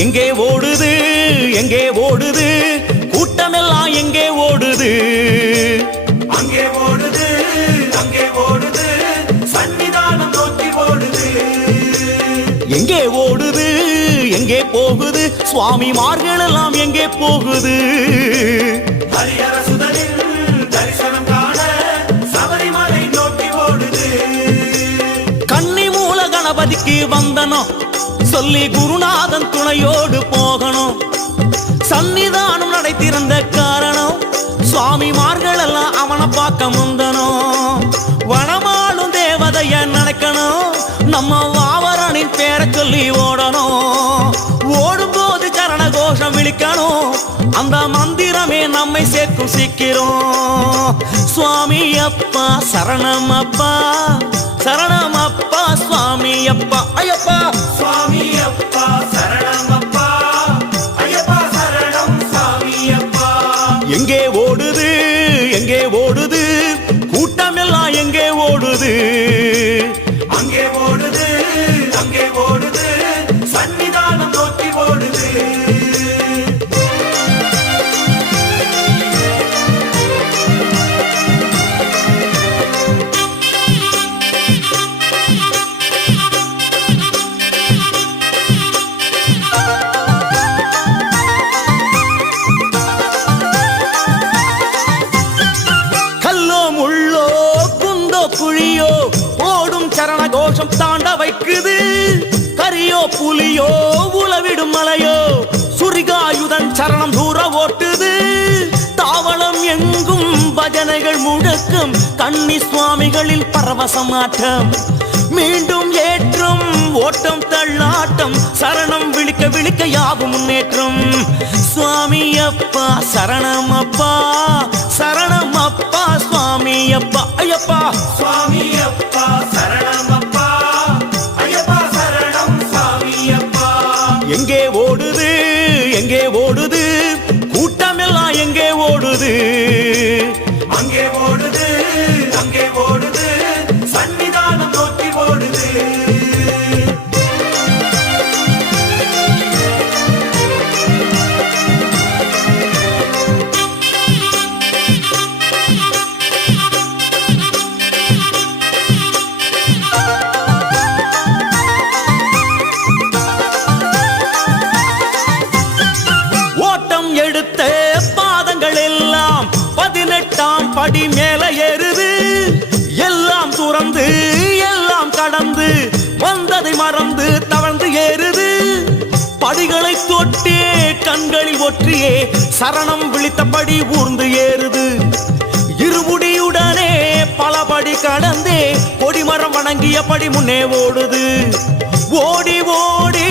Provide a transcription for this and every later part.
எங்கே ஓடுது எங்கே ஓடுது கூட்டமெல்லாம் எங்கே ஓடுது அங்கே ஓடுது அங்கே ஓடுது சன்னிதானம் நோக்கி ஓடுது எங்கே ஓடுது எங்கே போகுது சுவாமிமார்கள் எல்லாம் எங்கே போகுது ஹரிஹர சுதனின் தரிசனம் காண சபரிமலை நோக்கி ஓடுது கன்னி மூல கணபதிக்கு வந்தனம் சொல்லி குருநாதன் துணையோடு போகணும் சன்னிதானம் நடை திறந்த காரணம் சுவாமிமார்கள் எல்லாம் அவனை பார்க்க முந்தனும் வனமாளும் தேவதைய நினைக்கணும் நம்ம வாவரனின் பேரை சொல்லி ஓடணும் ஓடும்போது சரண கோஷம் விழிக்கணும் அந்த மந்திரமே நம்மை சேர்க்கும் சீக்கிரம் சுவாமி அப்பா சரணம் அப்பா சரணம் அப்பா சுவாமி அப்பா ஐயப்பா சுவாமி அப்பா சரணம் அப்பா ஐயப்பா சரணம் சுவாமி அப்பா எங்கே ஓடுது எங்கே ஓடுது கூட்டமெல்லாம் எங்கே ஓடுது அங்கே ஓடுது அங்கே ஓடுது சன்னிதானம் நோக்கி ஓடுது குழியோ ஓடும் சரண கோஷம் தாண்ட வைக்குது கரியோ புலியோ உலவிடும் மலையோ சுரிகாயுதன் சரணம் தூர ஓட்டுது தாவளம் எங்கும் பஜனைகள் முழக்கம் கன்னி சுவாமிகளில் பரவசமாட்டம் மீண்டும் ஏற்றம் ஓட்டம் தள்ளாட்டம் சரணம் விழிக்க விழிக்க யாவும் முன்னேற்றம் சுவாமி அப்பா சரணம் அப்பா சரணம் அப்பா சுவாமி அப்பா ஐயப்பா சுவாமி அப்பா சரணம் அப்பா ஐயப்பா சரணம் சுவாமி அப்பா எங்கே ஓடுது எங்கே ஓடுது கூட்டமெல்லாம் எங்கே ஓடுது அங்கே ஓடுது அங்கே ஓடுது சன்னிதானம் நோக்கி ஓடுது எடுத்த பாதங்கள் எல்லாம் 18ஆம் படி மேல ஏறுது எல்லாம் துறந்து எல்லாம் கடந்து வந்ததை மறந்து தவழ்ந்து ஏறுது படிகளை தொட்டே கண்களில் ஒற்றியே சரணம் விழித்தபடி ஊர்ந்து ஏறுது இருமுடியுடனே பலபடி கடந்தே கொடிமரம் வணங்கியபடி முன்னே ஓடுது ஓடி ஓடி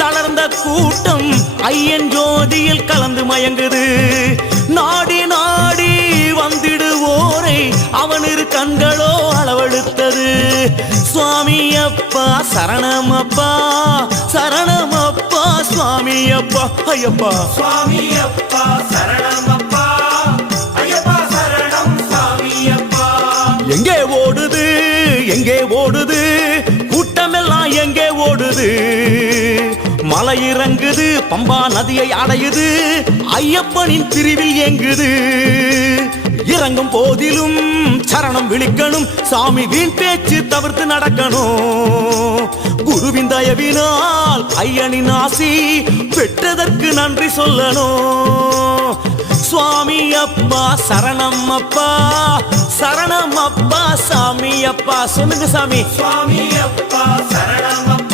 தளர்ந்த கூட்டம் ஐயன் ஜோதியில் கலந்து மயங்குது நாடி நாடி வந்திடுவோரை அவன் இரு கண்களோ அளவெடுத்தது சுவாமி அப்பா சரணம் அப்பா சரணம் அப்பா சுவாமி அப்பா ஐயப்பா சுவாமி அப்பா சரணம் அப்பா ஐயப்பா சரணம் சுவாமி அப்பா எங்கே ஓடுது எங்கே ஓடுது கூட்டமெல்லாம் எங்கே ஓடுது மலை இறங்குது பம்பா நதியை அடையுது ஐயப்பனின் பிரிவில் ஏங்குது இறங்கும் போதிலும் சரணம் விழிக்கணும் சாமி வீண் பேச்சு தவிர்த்து நடக்கணும் குருவின் தயவினால் ஐயனின் ஆசி பெற்றதற்கு நன்றி சொல்லணும் சுவாமி அப்பா சரணம் அப்பா சரணம் அப்பா சாமி அப்பா சொல்லுங்க சாமி சுவாமி அப்பா சரணம் அப்பா